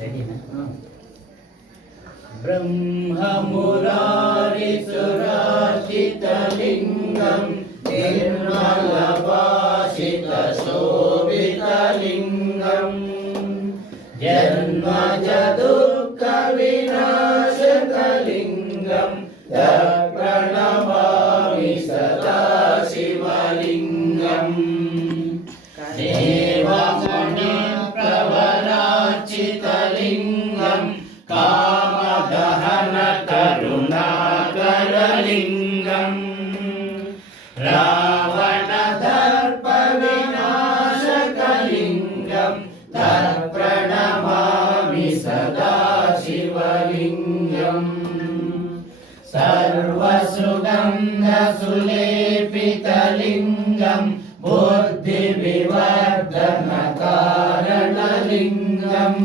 ब्रह्ममुरारिसुरार्चितलिङ्गं निर्मलभाषितशोभितलिङ्गं जन्मजदुःखविनाशकलिङ्गं प्रणमामि सदा शिवलिङ्गम् देवमुनिप्रवरार्चितलिङ्गं कामदहन करुणाकरलिङ्गं रावणदर्पविनाशकलिङ्गं तत्प्रणमामि सदा शिवलिङ्गम् सर्वसुगन्धसुलेपितलिङ्गं बुद्धिविवर्धनकारणलिङ्गं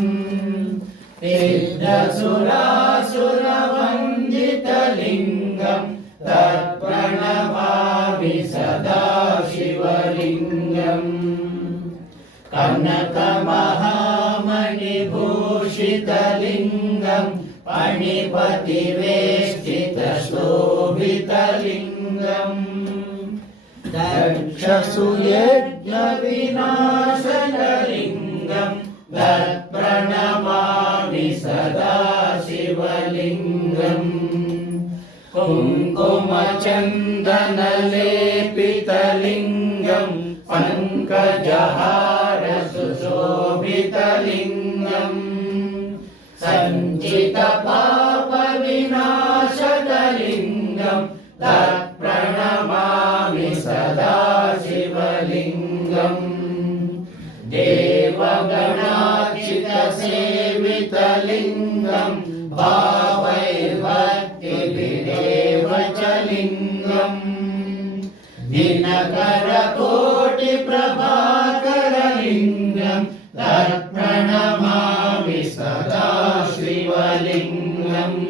सिद्धसुरासुरवन्दितलिङ्गं तत्प्रणमामि सदा शिवलिङ्गम् कनकमहामणिभूषितलिङ्गं पणिपतिवेष्टितशोभितलिङ्गं दक्षसुयज्ञविनाशकलिङ्गं तत्प्रणमामि सदा शिवलिङ्गम् कुङ्कुमचन्दनलेपितलिङ्गं पङ्कजहारसुशोभितलिङ्गं सञ्चितपापविनाशकलिङ्गं तत्प्रणमामि सदा शिवलिङ्गम् देवगणार्चितसेवितलिङ्गं भावैर्भक्तिभिरेव च लिङ्गम् दिनकरकोटिप्रभाकरलिङ्गं तत्प्रणमामि सदा शिवलिङ्गम्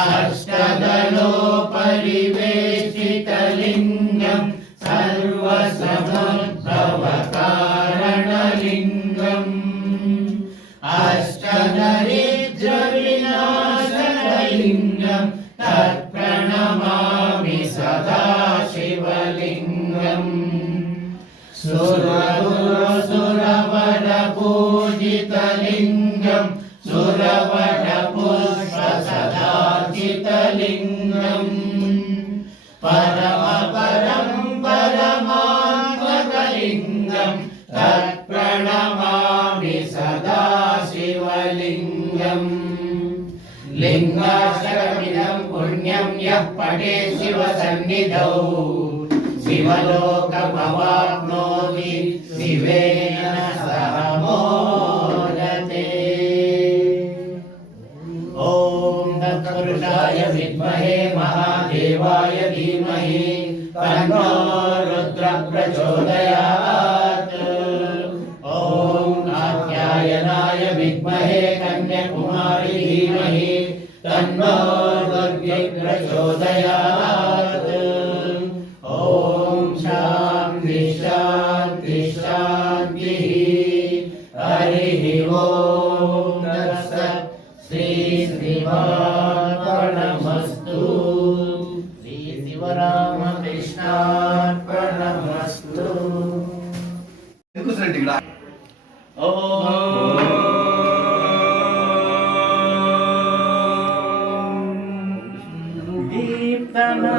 अष्टदलोपरिवेष्टितलिङ्गं सर्वसमुद्भवकारणलिङ्गम् अष्टदरिद्रविनाशकलिङ्गं तत्प्रणमामि सदा शिवलिङ्गम् सुरवरपूजितलिङ्गं सुरवरपुष्पसदार्चितलिङ्गं परमपरं परमात्मकलिङ्गं तत्प्रणमामि सदा शिवलिङ्गम् लिङ्गाष्टकमिदं पुण्यं यः पठेत् शिवसन्निधौ शिवलोकमवाप्नोति शिवेन सह मोदते। ॐ तत्पुरुषाय विद्महे महादेवाय धीमहि तन्नो रुद्रः प्रचोदयात्। ॐ कात्यायनाय विद्महे कन्याकुमारी धीमहि तन्नो दुर्गे प्रचोदयात्। शान्ति शान्ति शान्तिः। हरिः ॐ तत्सत्। श्री श्रीरामकृष्णार्पणमस्तु। श्री शिवरामकृष्णार्पणमस्तु। दीप्तना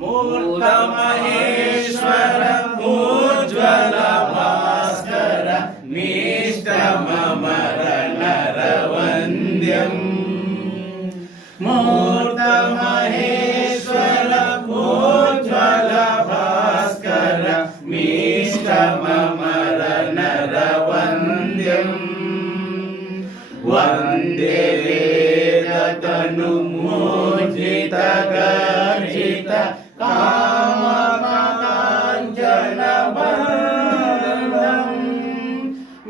मूर्तमहेश्वर उज्ज्वल भास्कर नीष्टममर नरवन्द्यम्। मूर्तमहेश्वर उज्ज्वल भास्कर नीष्टममर नरवन्द्यम्। वन्दे वेदतनुमोजितगर्जित कामकाञ्चनवरदम्।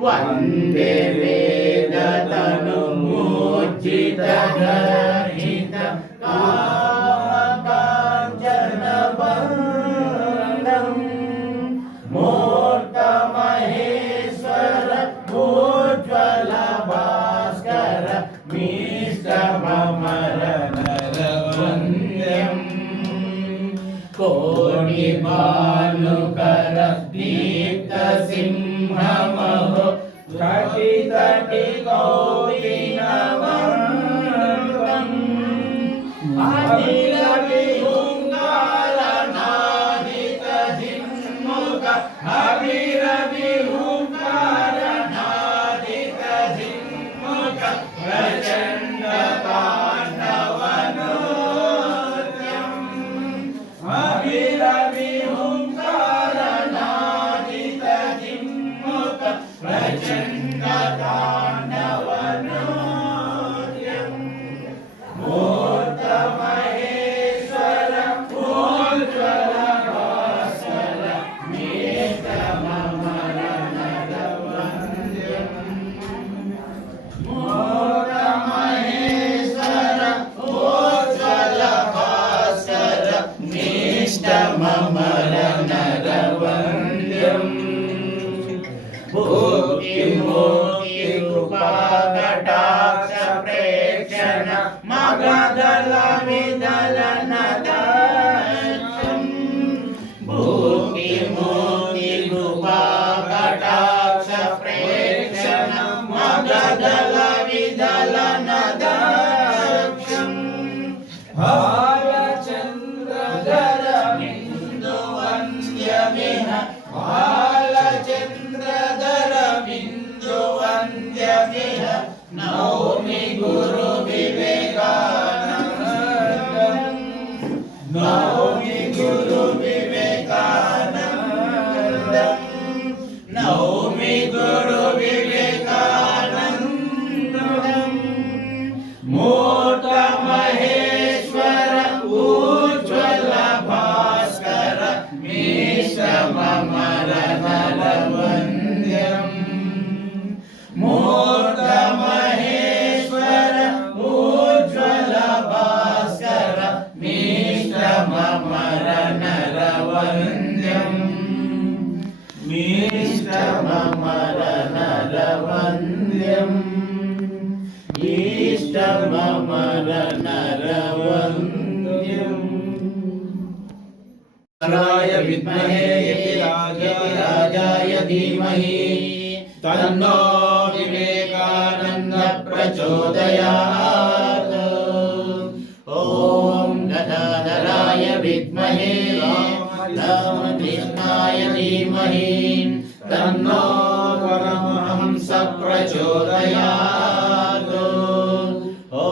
वन्दे वेदतनुमोजितगर्जित कामकाञ्चनवरदम्। मूर्तमहेश्वर उज्ज्वल नरवन्द्यम् कोटिभानुकर दीप्तसिंहमहो घटितटिकोटिनवम् अभिरविहुङ्कारनादितजिन्मुख अभिरविहुङ्कारनादितजिन्मुख प्रचण्डताण्डवनृत्यम् अभिरविहुङ्कारनादितजिन्मुख प्रचण्डताण्डवनृत्यम् मूर्तमहेश्वर उज्ज्वलभास्कर मेघममरनरवन्द्यम् मूर्तमहेश्वर उज्ज्वलभास्कर मेष्टममरनरवन्द्यम् भूतिमुक्तिकृपाकटाक्ष प्रेक्षण मगधलविदलनदाख्यम् भूतिमुक्तिकृपाकटाक्ष प्रेक्षण मगधलविदलनदाख्यम् बालचन्द्रधरमिन्दुवन्द्यमिह बालचन्द्रधरमिन्दुवन्द्यमिह नौमि गुरुविवेकानन्दम् नौमि गुरुविवेकानन्दम् नौमि गुरुविवेकानन्दम् मूर्तमहेश्वर उज्ज्वलभास्कर मेषममरनरवन्द्यम् मूर्तमहेश्वर उज्ज्वलभास्कर मेषममरनरवन्द्यम् मेषममरनरवन्द्यम् इष्टममरनरवन्द्यम् राय विद्महे यतिराजाय धीमहि तन्नो विवेकानन्द प्रचोदयात् ॐ गदाधराय विद्महे रामकृष्णाय धीमहि तन्नो परमहंस प्रचोदयात् ॐ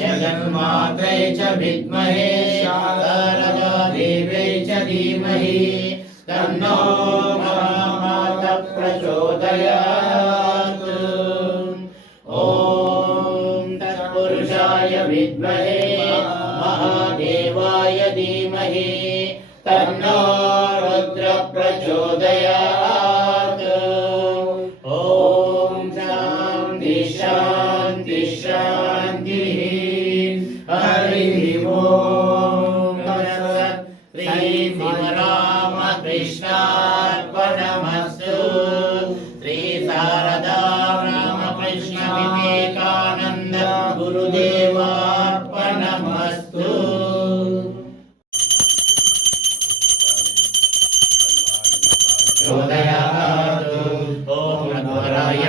जगन्मात्रै च विद्महे शारदा देव्यै च धीमहि तन्नो महामाता प्रचोदयात् ॐ तत्पुरुषाय विद्महे महादेवाय धीमहि तन्नो रुद्र प्रचोदयात् ॐ शान्ति शान्ति शान्तिः हरिः ॐ तत्सत् श्रीरामकृष्णार्पणमस्तु श्री शारदा रामकृष्ण विवेकानन्द गुरुदेवार्पणमस्तु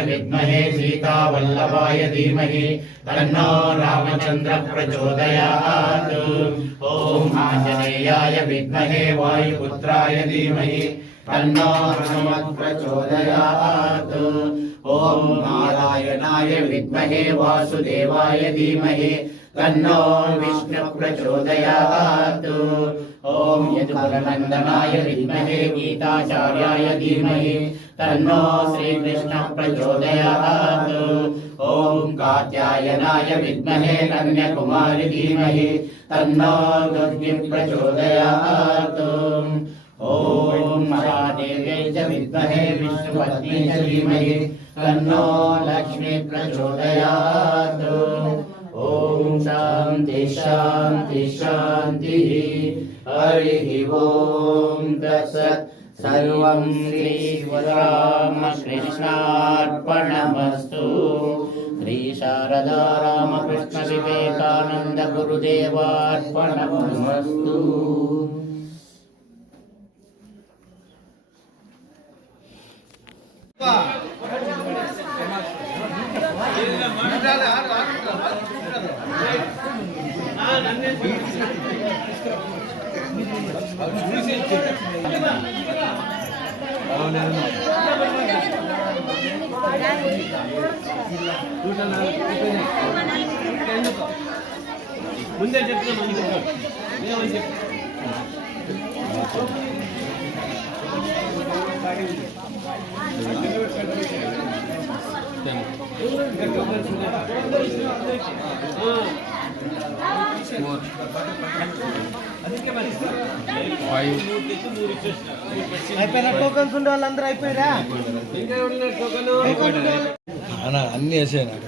विद्महे सीतावल्लभाय धीमहि तन्नो रामचन्द्र प्रचोदयात् ॐ आञ्जनेयाय विद्महे वायुपुत्राय धीमहि तन्नो हनुमत् प्रचोदयात् ॐ नारायणाय विद्महे वासुदेवाय धीमहि तन्नो विष्णु प्रचोदयात् ॐ यदुकुलनन्दनाय विद्महे गीताचार्याय धीमहि तन्नो श्रीकृष्ण प्रचोदयात् ॐ कात्यायनाय विद्महे कन्याकुमारी धीमहि तन्नो दुर्गे प्रचोदयात् ॐ महादेव्यै च विद्महे विष्णुपत्नी च धीमहि तन्नो लक्ष्मी प्रचोदयात् ॐ शान्ति शान्ति शान्तिः हरिः ॐ तत्सत् सर्वं श्रीरामकृष्णार्पणमस्तु श्री शारदा रामकृष्ण विवेका గోవింద గురుదేవార్పణమస్తు. ముందే చెప్తున్నాం అయిపోయిన టోకన్స్ ఉండే వాళ్ళందరూ అయిపోయారా? అన్నీ వేసాను సార్.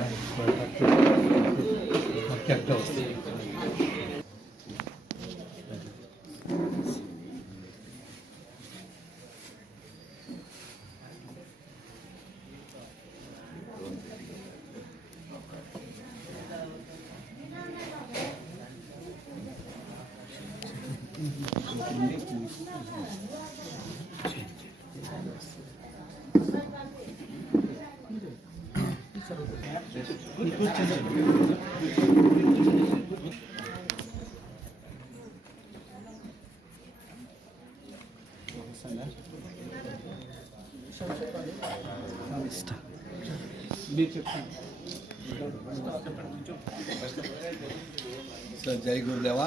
జై గురుదేవా.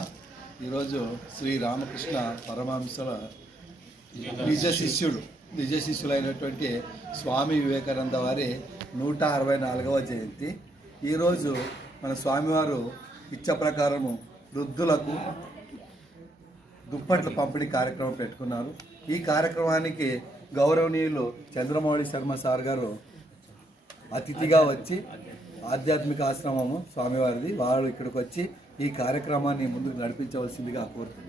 ఈరోజు శ్రీ రామకృష్ణ పరమహంసల నిజ శిష్యులైనటువంటి స్వామి వివేకానంద వారి 164వ జయంతి. ఈరోజు మన స్వామివారు ఇచ్చ ప్రకారము వృద్ధులకు దుప్పట్ల పంపిణీ కార్యక్రమం పెట్టుకున్నారు. ఈ కార్యక్రమానికి గౌరవనీయులు చంద్రమౌళి శర్మ సార్ గారు అతిథిగా వచ్చి, ఆధ్యాత్మిక ఆశ్రమము స్వామివారిది, వారు ఇక్కడికి వచ్చి ఈ కార్యక్రమాన్ని ముందుకు నడిపించవలసిందిగా కోరుతున్నాం.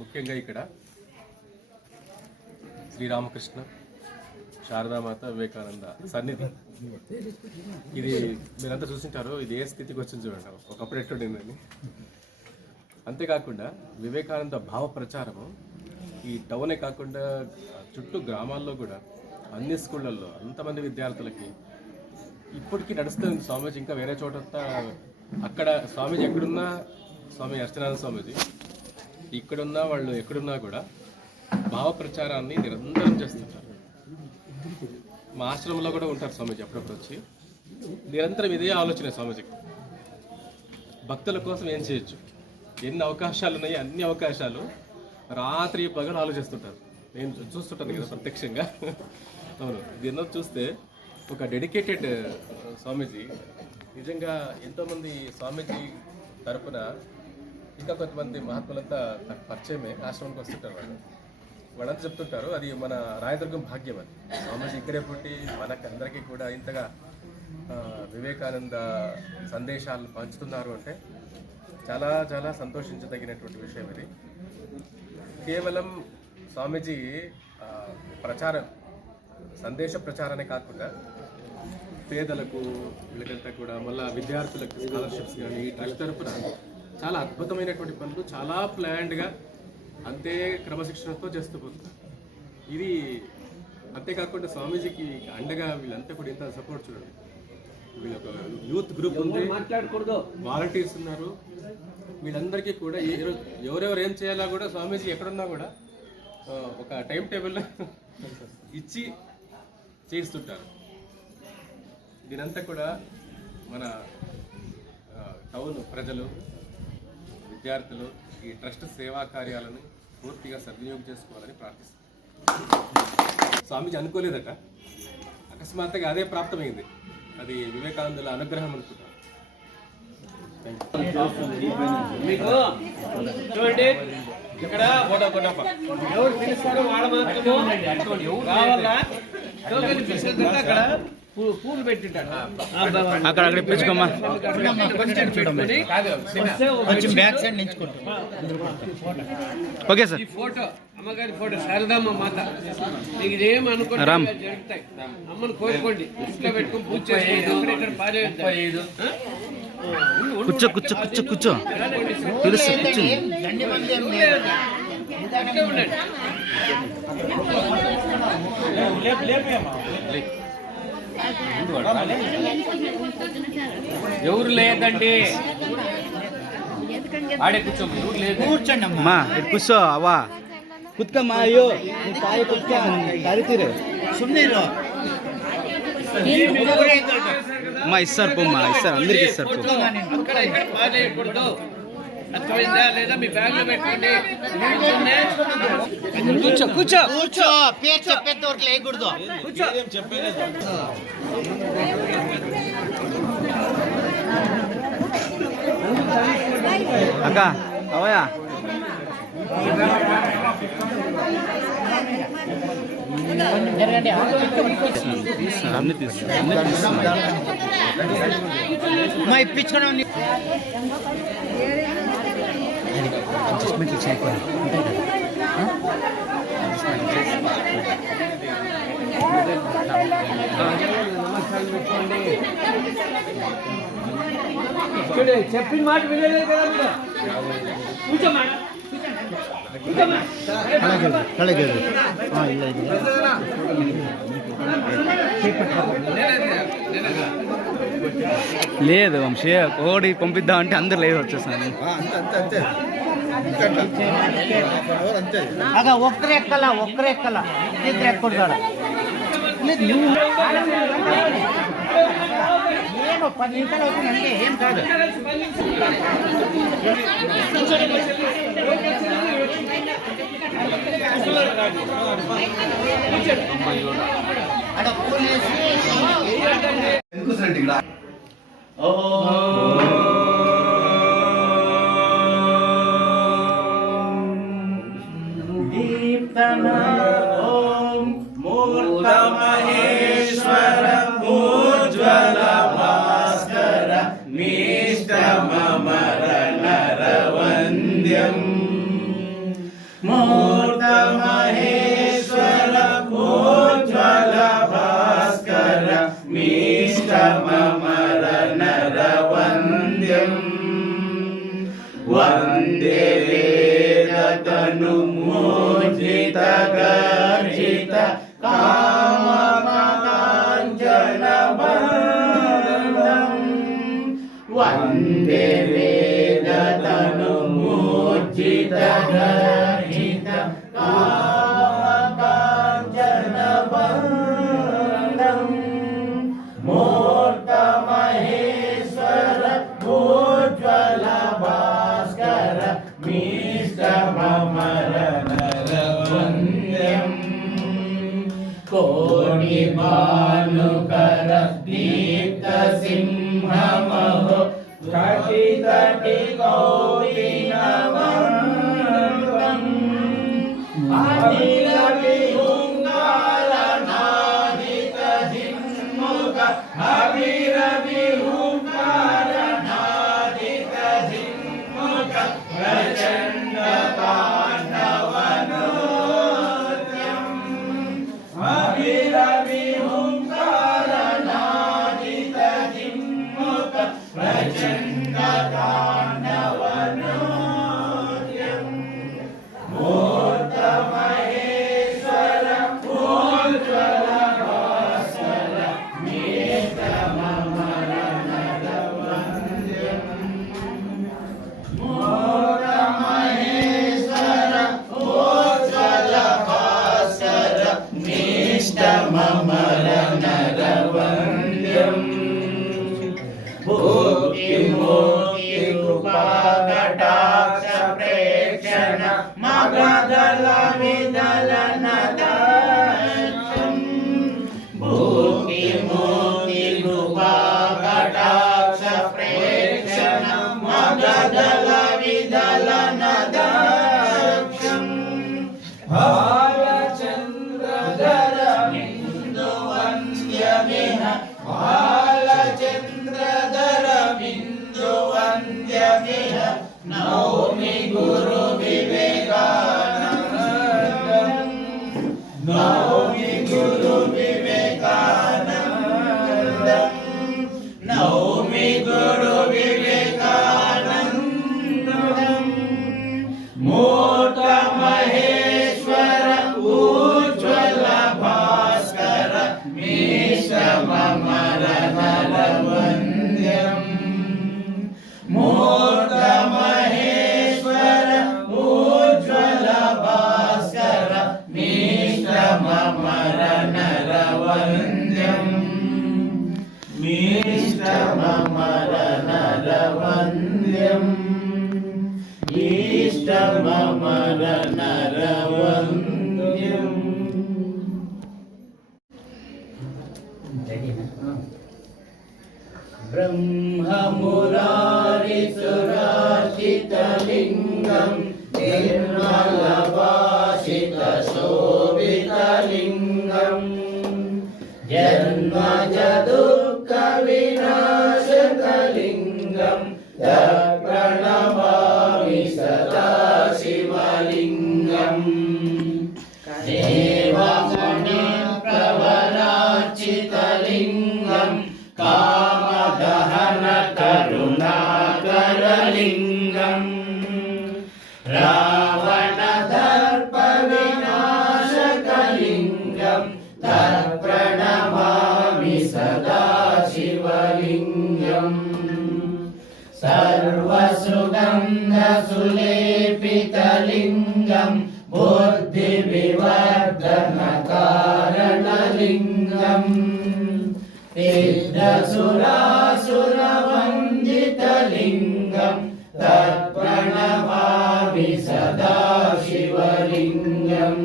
ముఖ్యంగా ఇక్కడ శ్రీరామకృష్ణ శారదామాత వివేకానంద సన్నిధి, ఇది మీరంతా చూసింటారు. ఇది ఏ స్థితికి వచ్చింది చూడండి, ఒకప్పుడు ఎట్టుండిందని. అంతేకాకుండా వివేకానంద భావ ప్రచారము ఈ టౌనే కాకుండా చుట్టూ గ్రామాల్లో కూడా అన్ని స్కూళ్ళల్లో అంతమంది విద్యార్థులకి ఇప్పటికీ నడుస్తుంది. స్వామీజీ ఇంకా వేరే చోటంతా అక్కడ స్వామీజీ ఎక్కడున్నా, స్వామి అర్చనానంద స్వామీజీ ఇక్కడున్నా, వాళ్ళు ఎక్కడున్నా కూడా భావ ప్రచారాన్ని నిరంతరం చేస్తుంటారు. మా ఆశ్రమంలో కూడా ఉంటారు స్వామీజీ, అప్పుడప్పుడు వచ్చి నిరంతరం ఇదే ఆలోచన స్వామీజీకి. భక్తుల కోసం ఏం చేయొచ్చు, ఎన్ని అవకాశాలు ఉన్నాయి, అన్ని అవకాశాలు రాత్రి పగలు ఆలోచిస్తుంటారు. నేను చూస్తుంటాను కదా ప్రత్యక్షంగా. అవును, దీనిలో చూస్తే ఒక డెడికేటెడ్ స్వామీజీ. నిజంగా ఎంతోమంది స్వామీజీ తరపున ఇంకా కొంతమంది మహాత్ములంతా పరిచయమే ఆశ్రమానికి వస్తుంటారు. వాళ్ళంతా చెప్తుంటారు అది మన రాయదుర్గం భాగ్యం అని. స్వామీజీ ఇక్కడే పుట్టి మనకందరికీ కూడా ఇంతగా వివేకానంద సందేశాలను పంచుతున్నారు అంటే చాలా చాలా సంతోషించదగినటువంటి విషయం ఇది. కేవలం స్వామీజీ ప్రచారం, సందేశ ప్రచారమే కాకుండా పేదలకు వీళ్ళకంతా కూడా, మళ్ళీ విద్యార్థులకు స్కాలర్షిప్స్ కానీ ఈ ట్రస్ట్ తరఫున చాలా అద్భుతమైనటువంటి పనులు చాలా ప్లాన్డ్గా అంతే క్రమశిక్షణతో చేస్తూ పోతున్నారు. ఇది అంతేకాకుండా స్వామీజీకి అండగా వీళ్ళంతా కూడా ఇంత సపోర్ట్ చూడండి. వీళ్ళొక యూత్ గ్రూప్ ఉంది, వాలంటీర్స్ ఉన్నారు. వీళ్ళందరికీ కూడా ఎవరెవరు ఏం చేయాలా కూడా స్వామీజీ ఎక్కడున్నా కూడా ఒక టైం టేబుల్ ఇచ్చి చేస్తుంటారు. దీనంతా కూడా మన టౌన్ ప్రజలు, విద్యార్థులు ఈ ట్రస్ట్ సేవా కార్యాలను పూర్తిగా సద్వినియోగం చేసుకోవాలని ప్రార్థిస్తున్నాను. స్వామీజీ అనుకోలేదట, అకస్మాత్తుగా అదే ప్రాప్తమైంది. అది వివేకానందుల అనుగ్రహం అనుకుంటాను. మీకు చూడండి, ఇక్కడ ఎవరు పిలుస్తారో వాళ్ళ మాత్రము కావాలా అక్కడ పూలు పెట్టింటాడు. అక్కడ ఇప్పించుకోమ్మా. Okay sir. ఈ ఫోటో అమ్మగారి ఫోటో శారదమ్మ మాత. మీకు ఇదేం అనుకుంటే జరుగుతాయి. అమ్మను కోరుకోండి, ఇంట్లో పెట్టుకుని పూజ చేసుకోండి. ఇక్కడ పారేయద్దు. కూర్చో కూర్చో కూర్చో కూర్చో తెలుసు కూర్చో. ఎవరు లేదండి, ఆడే కూర్చో. ఎవరు లేదు, కూర్చోండి అమ్మా. ఇటు కూర్చో అవ్వా. కుత్కమ్మా. అయ్యో తాయి కుత్క కరితీరు అమ్మా. ఇస్తారు పోమ్మా, ఇస్తారు, అందరికి ఇస్తారు పో. అక్కడ ఇక్కడ పారేయకూడదు. అర్థమైందా లేదా? మీ బ్యాగ్ లో పెట్టుకోండి. కూర్చో కూర్చో కూర్చో. పేరు చెప్పేంత వరకు లేకూడదు. కూర్చో. అక్క అవయా అన్ని మా ఇప్పించుకోవడం చెప్పిన మాట వినలేదు కదా మీరు. కూర్చోమ్మా. లేదు వంశీ, కోడి పంపిద్దాం అంటే అందరు లేదు వచ్చేసాను. ఒక్కరే ఎక్కలా ఇద్దరు ఎక్కకూడదు. ఏమో 10 నిమిషాలు అవుతుందండి, ఏం కాదు. అక్కడ పూలేసి దీప్తన ఓం మూర్తమహేశ్వర ఉజ్వల భాస్కర మీష్టమమర నరవంద్యం. మూర్తమహేశ్వర ఉజ్వల భాస్కర మీష్టమమర నరవంద్యం. వందే వేదతను మోజిత గర్జిత కామకాంచన బంధం. వందే వేదతను మోజిత గర్జిత కామకాంచన బంధం. మూర్తమహేశ్వర ఉజ్వల భాస్కర మీష్టమమర నరవంద్యం. కోటి భానుకర దీప్త సింహమహో తటి తటి కౌలినవంతం. అనిలవి హుంకార నాదిత జిన్ముఖ అవిరవి హుంకార నాదిత జిన్ముఖ ప్రచండ తాండవనృత్యం. అవిరవి హుంకార నాదిత జిన్ముఖ ప్రచండ తాండవనృత్యం. మూర్తమహేశ్వర ఉజ్వల భాస్కర మీష్టమమర నరవంద్యం. మూర్తమహేశ్వర ఉజ్వల భాస్కర మీష్టమమర నరవంద్యం. భూతి మూర్తి కృపా కటాక్ష ప్రేక్షణ మగదల విదలన దాక్షం. భూతి మూర్తి కృపా కటాక్ష ప్రేక్షణ మగదల విదలన దాక్షం. బాలచంద్రధర బిందు వంద్యమిహ బాలచంద్రధర బిందు వంద్యమిహ నౌమి గురు వివేకానంద. मीष्टममरनरवन्द्यम् मीष्टममरनरवन्द्यम् मीष्टममरनरवन्द्यम् ब्रह्ममुरारिसुरार्चितलिङ्गम् निर्मलभाषितशोभितलिङ्गम् जन्मजदुःखविनाशकलिङ्गम् प्रणमामि सदा शिवलिङ्गम् देवमुनिप्रवरार्चितलिङ्गम् कामदहन करुणाकरलिङ्गम् रावणदर्पविनाशकलिङ्गम् तत्प्रणमामि सदा शिवलिङ्गम् सर्वसुगन्धसुलेपितलिङ्गम् बुद्धिविवर्धनकारणलिङ्गम् सिद्धसुरासुरवन्दितलिङ्गम् तत्प्रणमामि सदा शिवलिङ्गम्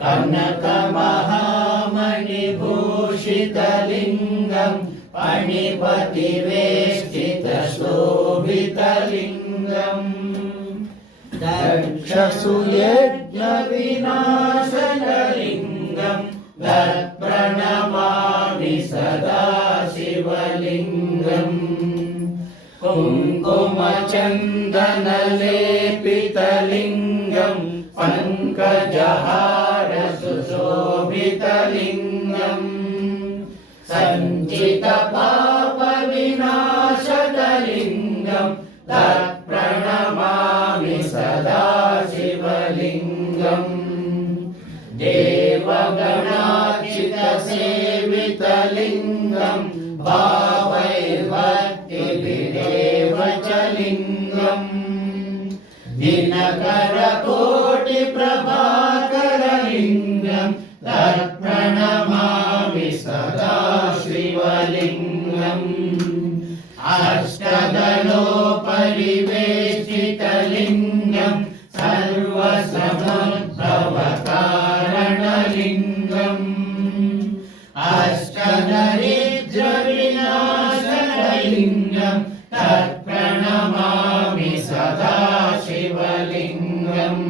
कनकमहामणिभूषितलिङ्गम् पणिपतिवेष्टितशोभितलिङ्गम् दक्षसुयज्ञविनाशकलिङ्गम् तत्प्रणमामि सदा शिवलिङ्गम् कुङ्कुमचन्दनलेपितलिङ्गम् पङ्कजहारसुशोभितलिङ्गम् सञ्चितपापविनाशकलिङ्गम् तत्प्रणमामि सदा शिवलिङ्गम् देवगणार्चितसेवितलिङ्गम् भावैर्भक्तिभिरेव च लिङ्गम् दिनकरकोटिप्रभाकरलिङ्गम् तत्प्रणमामि सदा शिवलिङ्गम् अष्टदलोपरिवेष्टितलिङ्गम् सर्वसमुद्भवकारणलिङ्गम् अष्टदरिद्रविनाशकलिङ्गम् तत्प्रणमामि सदा शिवलिङ्गम्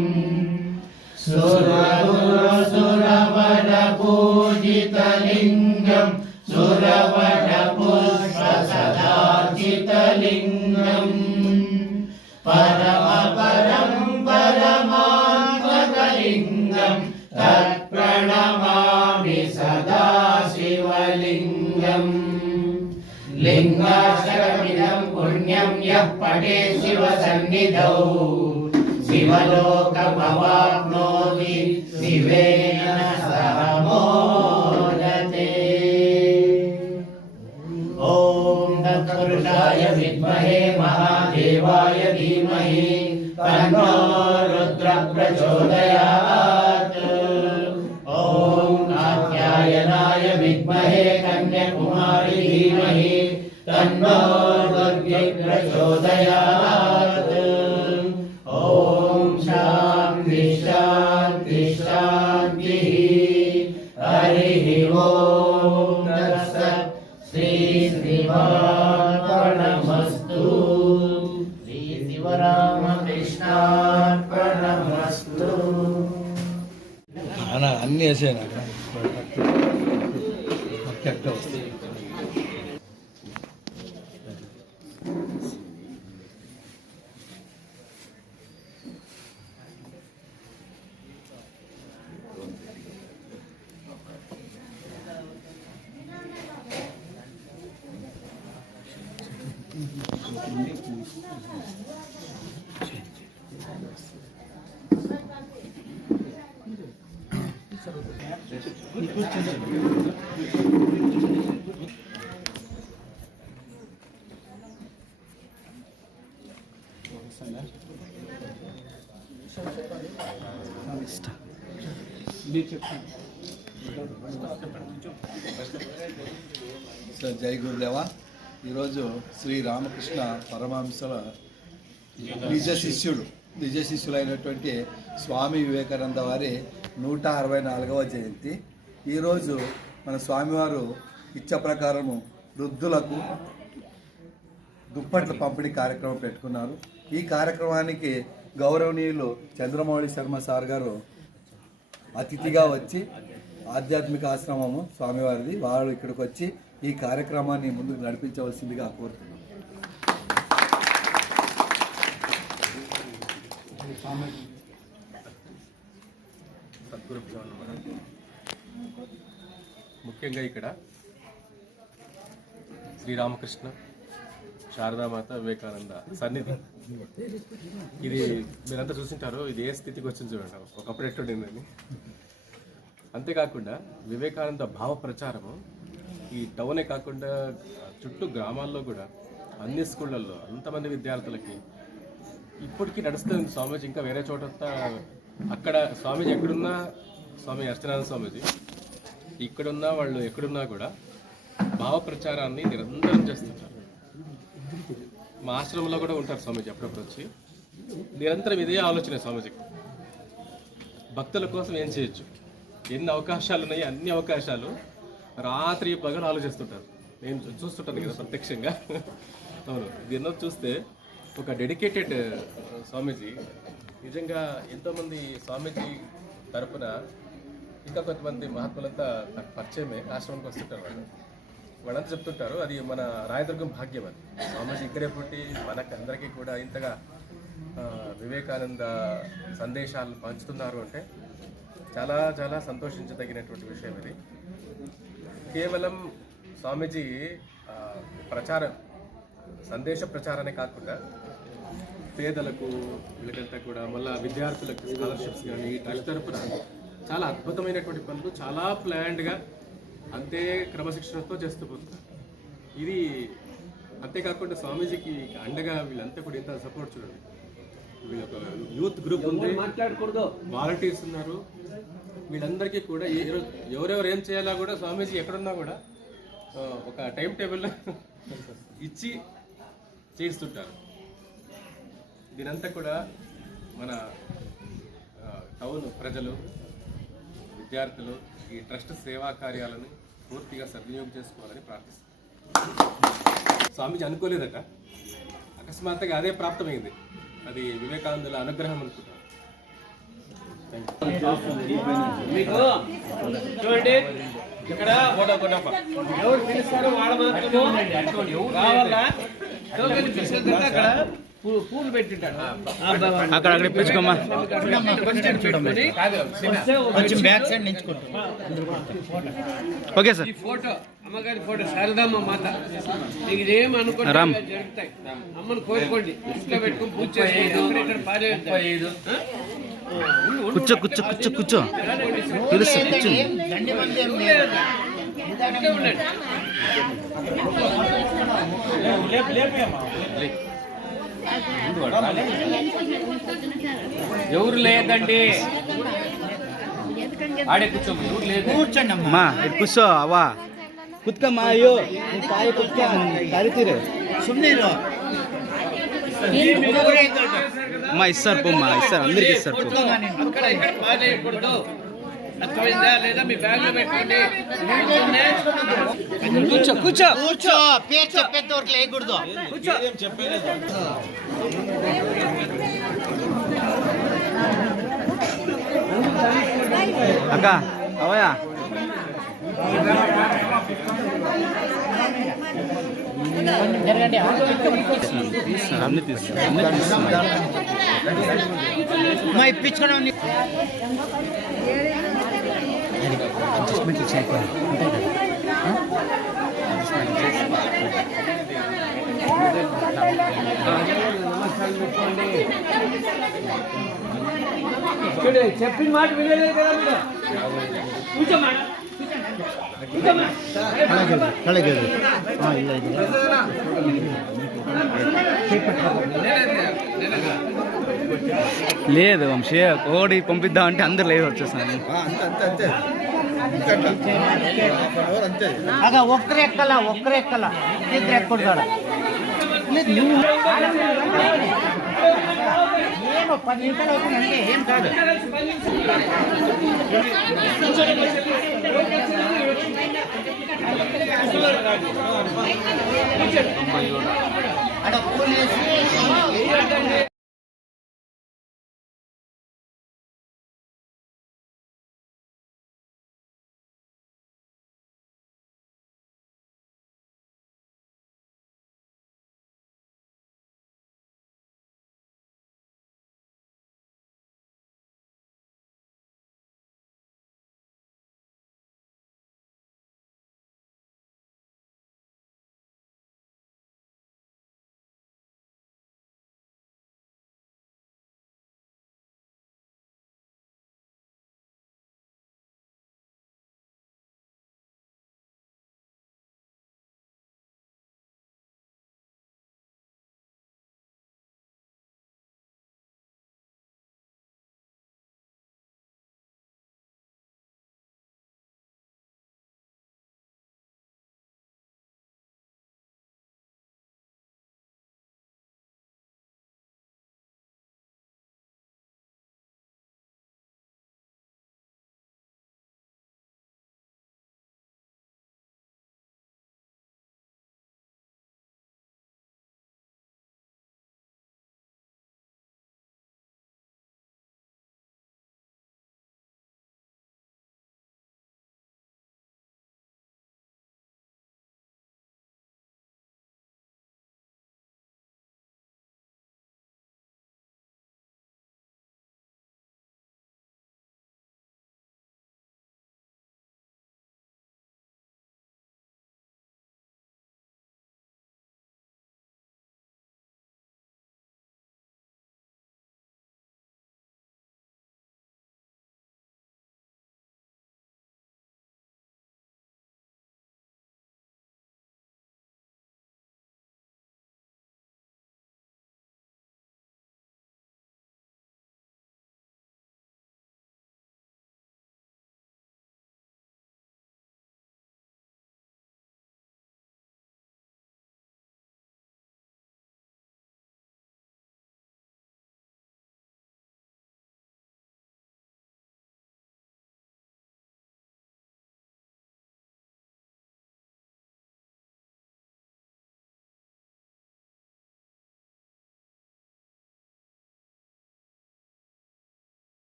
सुरवरपूजितलिङ्गम् सुरवरपुष्पसदार्चितलिङ्गम् परमपरं परमात्मकलिङ्गम् तत्प्रणमामि सदा शिवलिङ्गम् लिङ्गाष्टकमिदं पुण्यं यः पठेत् शिवसन्निधौ शिवलोकमवाप्नोति शिवेन सह मोदते। ॐ तत्पुरुषाय विद्महे महादेवाय धीमहि तन्नो रुद्रः प्रचोदयात्। ॐ कात्यायनाय विद्महे कन्याकुमारी धीमहि तन्नो दुर्गे प्रचोदयात्। ॐ शान्ति शान्ति शान्तिः। हरिः ॐ तत्सत्। श्री श्रीवार्पणमस्तु। श्री शिवरामकृष्णार्पणमस्तु। అన్నీ వేసాను అక్క వస్తుంది. సార్ జై గురుదేవ. ఈరోజు శ్రీ రామకృష్ణ పరమహంసల నిజ శిష్యులైనటువంటి స్వామి వివేకానంద వారి 164వ జయంతి. ఈరోజు మన స్వామివారు ఇచ్చ ప్రకారము వృద్ధులకు దుప్పట్ల పంపిణీ కార్యక్రమం పెట్టుకున్నారు. ఈ కార్యక్రమానికి గౌరవనీయులు చంద్రమౌళి శర్మ సార్ గారు అతిథిగా వచ్చి ఆధ్యాత్మిక ఆశ్రమము స్వామివారిది, వాళ్ళు ఇక్కడికి వచ్చి ఈ కార్యక్రమాన్ని ముందుకు నడిపించవలసిందిగా కోరుతున్నాం. ముఖ్యంగా ఇక్కడ శ్రీరామకృష్ణ శారదామాత వివేకానంద సన్నిధి, ఇది మీరంతా చూసింటారు. ఇది ఏ స్థితికి వచ్చింది చూడండి, ఒకప్పుడు ఎట్టుండిందని. అంతేకాకుండా వివేకానంద భావ ప్రచారము ఈ టౌనే కాకుండా చుట్టూ గ్రామాల్లో కూడా అన్ని స్కూళ్ళల్లో అంతమంది విద్యార్థులకి ఇప్పటికీ నడుస్తుంది. స్వామీజీ ఇంకా వేరే చోటంతా అక్కడ స్వామీజీ ఎక్కడున్నా, స్వామి అర్చనానంద స్వామీజీ ఇక్కడున్నా, వాళ్ళు ఎక్కడున్నా కూడా భావ ప్రచారాన్ని నిరంతరం చేస్తుంటారు. మా ఆశ్రమంలో కూడా ఉంటారు స్వామీజీ, అప్పుడప్పుడు వచ్చి నిరంతరం ఇదే ఆలోచన స్వామీజీకి. భక్తుల కోసం ఏం చేయొచ్చు, ఎన్ని అవకాశాలు ఉన్నాయి, అన్ని అవకాశాలు రాత్రి పగలు ఆలోచిస్తుంటారు. నేను చూస్తుంటాను కదా ప్రత్యక్షంగా. అవును, దీనిలో చూస్తే ఒక డెడికేటెడ్ స్వామీజీ. నిజంగా ఎంతోమంది స్వామీజీ తరపున ఇంకా కొంతమంది మహాత్ములంతా నాకు పరిచయమే, ఆశ్రమానికి వస్తుంటారు. వాళ్ళంతా చెప్తుంటారు అది మన రాయదుర్గం భాగ్యం. అది స్వామీజీ ఇక్కడే పుట్టి మనకు అందరికీ కూడా ఇంతగా వివేకానంద సందేశాలు పంచుతున్నారు అంటే చాలా చాలా సంతోషించదగినటువంటి విషయం ఇది. కేవలం స్వామీజీ ప్రచారం, సందేశ ప్రచారమే కాకుండా పేదలకు వీళ్ళకంతా కూడా, మళ్ళీ విద్యార్థులకు స్కాలర్షిప్స్ కానీ ట్రస్ట్ తరపున చాలా అద్భుతమైనటువంటి పనులు చాలా ప్లాన్డ్గా అంతే క్రమశిక్షణతో చేస్తూ పోతున్నారు. ఇది అంతేకాకుండా స్వామీజీకి అండగా వీళ్ళంతా కూడా ఇంత సపోర్ట్ చూడండి. వీళ్ళొక యూత్ గ్రూప్ ఉంది, వాలంటీర్స్ ఉన్నారు. వీళ్ళందరికీ కూడా ఎవరెవరు ఏం చేయాలా కూడా స్వామీజీ ఎక్కడున్నా కూడా ఒక టైం టేబుల్ ఇచ్చి చేస్తుంటారు. దీనంతా కూడా మన టౌన్ ప్రజలు, విద్యార్థులు ఈ ట్రస్ట్ సేవా కార్యాలను పూర్తిగా సద్వినియోగం చేసుకోవాలని ప్రార్థిస్తారు. స్వామీజీ అనుకోలేదట, అకస్మాత్తుగా అదే ప్రాప్తమైంది. అది వివేకానందుల అనుగ్రహం అనుకుంటారు. మీకు చూడండి, ఇక్కడ ఎవరు పిలుస్తారో వాళ్ళ మాత్రము కావాలా అక్కడ పూలు పెట్టింటాడు. అక్కడ పిలుచుకోమ్మా. Okay sir. ఈ ఫోటో అమ్మగారి ఫోటో, శారదామ్మ మాత. మీకు ఇదేం అనుకోండి జరుగుతాయి. అమ్మను కోరుకోండి, ఇంట్లో పెట్టుకుని పూజ చేసుకోండి. కూర్చో కూర్చో కూర్చో కూర్చో తెలుసు కూర్చో. ఎవరు లేదండి, ఆడే కూర్చో. ఎవరు లేదు, కూర్చోండి అమ్మా. కూర్చో అవ్వా, కుత్కమ్మా. అయ్యో తాయి కుత్క కరితీరే సున్నీరు అమ్మా. ఇస్తారు పోమ్మా, ఇస్తారు, అందరికి ఇస్తారు పో. అక్కడ ఇక్కడ బాగా చేయకూడదు, అర్థమైందా లేదా? మీ బ్యాగ్ లో పెట్టుకోండి. కూర్చో కూర్చో కూర్చో, పేరు చెప్పేంత వరకు లేకూడదు. కూర్చో. అక్క అవయా అన్ని మా ఇప్పించుకున్నాం. చెప్పిన మాట వినలేదు కదా మీరు. కూర్చోమ్మా. అలాగే కూర్చోమ్మా. లేదు వంశీ కోడి పంపిద్దామంటే అందరు లేదు వచ్చేసాను. ಆಗ ಒಕ್ಕರೆ ಎಕ್ಕಲ್ಲ ಇದ್ರೆ ಎಕ್ಕೊಡ್ತಾಳ ಏನು 10 ನಿಮಿಷ ಹೋಗಿ ನನಗೆ ಏನು ಕಾದು ಅಡ ಪೊಲೀಸ್